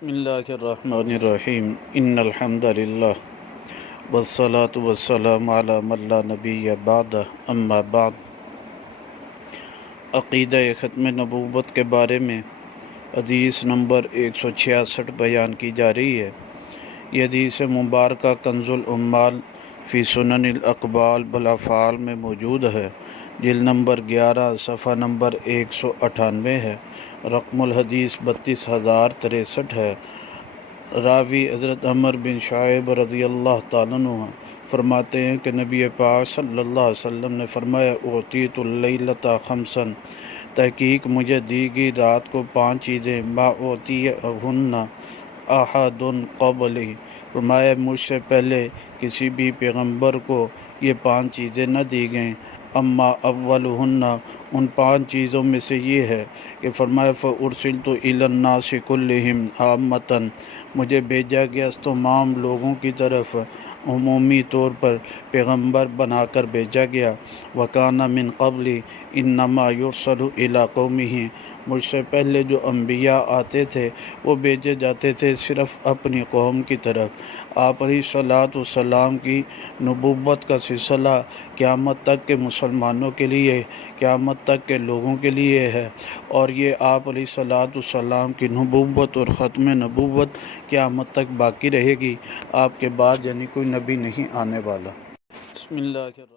بسم اللہ الرحمن الرحیم ان الحمد للہ والصلاة والسلام علی من لا نبی بعد اما بعد۔ عقیدہ ختم نبوت کے بارے میں حدیث نمبر 166 بیان کی جا رہی ہے۔ یہ حدیث مبارکہ کنز العمال فی سنن الاقوال بالافعال میں موجود ہے، جلد نمبر 11 صفحہ نمبر 198 ہے، رقم الحدیث 32,063 ہے۔ راوی حضرت عمر بن شعیب رضی اللہ تعالیٰ عنہ فرماتے ہیں کہ نبی پاک صلی اللہ علیہ وسلم نے فرمایا اعطیت اللیلۃ خمسا، تحقیق مجھے دی گئی رات کو 5 چیزیں، ما اعطیہن احد قبلی، فرمایا مجھ سے پہلے کسی بھی پیغمبر کو یہ 5 چیزیں نہ دی گئیں۔ اما اولہن، ان 5 چیزوں میں سے یہ ہے کہ فرمایا فارسلت الی الناس کلہم عامۃ، مجھے بھیجا گیا تمام لوگوں کی طرف عمومی طور پر پیغمبر بنا کر بھیجا گیا۔ وکان من قبلی انما یرسل الی قومہ، مجھ سے پہلے جو انبیاء آتے تھے وہ بھیجے جاتے تھے صرف اپنی قوم کی طرف۔ آپ علیہ الصلوۃ والسلام کی نبوت کا سلسلہ قیامت تک کے مسلمانوں کے لیے، قیامت تک کے لوگوں کے لیے ہے، اور یہ آپ علیہ الصلوۃ والسلام کی نبوت اور ختم نبوت قیامت تک باقی رہے گی۔ آپ کے بعد یعنی کوئی نبی نہیں آنے والا۔ بسم اللہ الرحمن